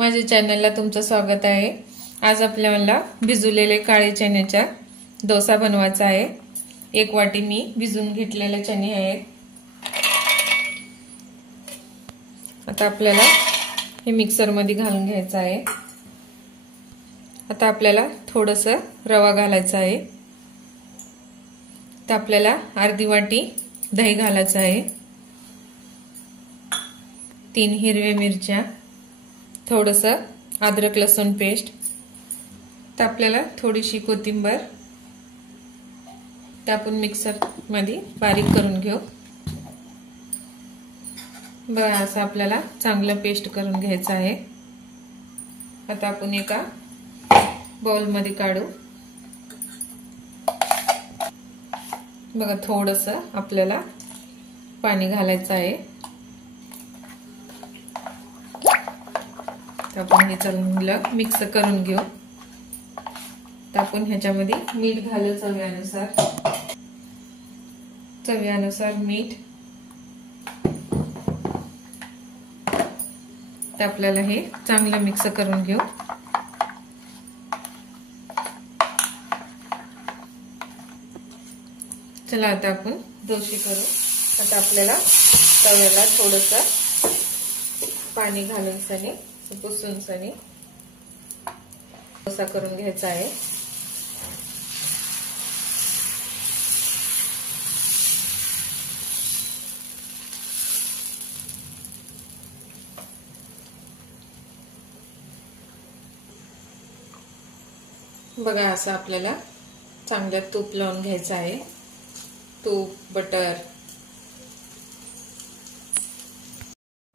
माझ्या चॅनलला तुमचं स्वागत आहे। आज आपल्याला भिजवलेले काळे चण्याचा डोसा बनवायचा आहे। 1 वाटी मी भिजवून घेतलेले चणे आहेत। आता आपल्याला हे मिक्सर मध्ये घालून घ्यायचं आहे। आता आपल्याला थोडंसं रवा घालायचा आहे। तर आपल्याला अर्धी वाटी दही घालायचं आहे। 3 हिरव्या मिरच्या, थोडंसं अद्रक लसूण पेस्ट, तर आपल्याला थोडीशी कोथिंबीर टाकून मिक्सर मध्ये बारीक करून घेऊ। बघा असं आपल्याला चांगलं पेस्ट करून घ्यायचं आहे। आता आपण एका बाउल मध्ये काढू। बघा थोडंसं आपल्याला पाणी घालायचं आहे। आपण हे चांगलं मिक्स करून घेऊ। तर आपण ह्याच्यामध्ये मीठ घालू चवीनुसार मीठ। तर आपल्याला हे चांगलं मिक्स करून घेऊ। चला आता आपण डोसे करू। आता आपल्याला तव्याला थोडंसं पाणी घालून सनी पुसून सनी डोसा करून घ्यायचा आहे। बघा असं आपल्याला चांगलं तूप लावून घ्यायचं आहे। तूप बटर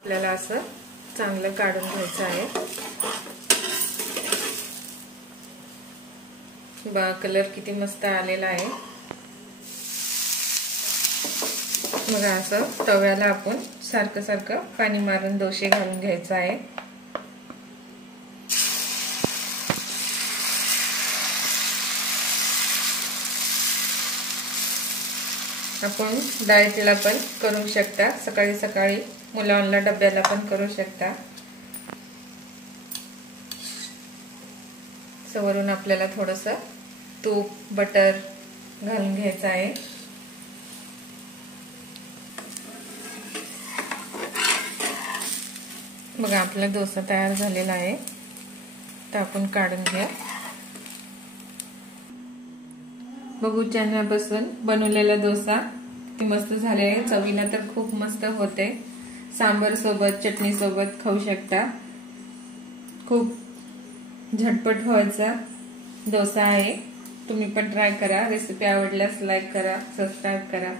आपल्याला असं चांगलं काढून घ्यायचं आहे। बघा कलर किती मस्त आलेला आहे। बघा असं तव्याला आपण सारखं पाणी मारून डोसे घालून घ्यायचं आहे। आपण डाएटला पण करू शकता, सकाळी मुलांना डब्याला पण करू शकता। वरून आपल्याला थोडंसं तूप बटर घालून घ्यायचं आहे। बघा आपला डोसा तयार झालेला आहे। तर आपण काढून घ्या। बघू चण्यापासून बनवलेला डोसा किती मस्त झाले आहे। चवीला तर खूप मस्त होते। सांबार सोबत चटणी सोबत खाऊ शकता। खूप झटपट व्हायचा डोसा आहे। तुम्ही पण ट्राय करा। रेसिपी आवडल्यास लाईक करा, सबस्क्राइब करा।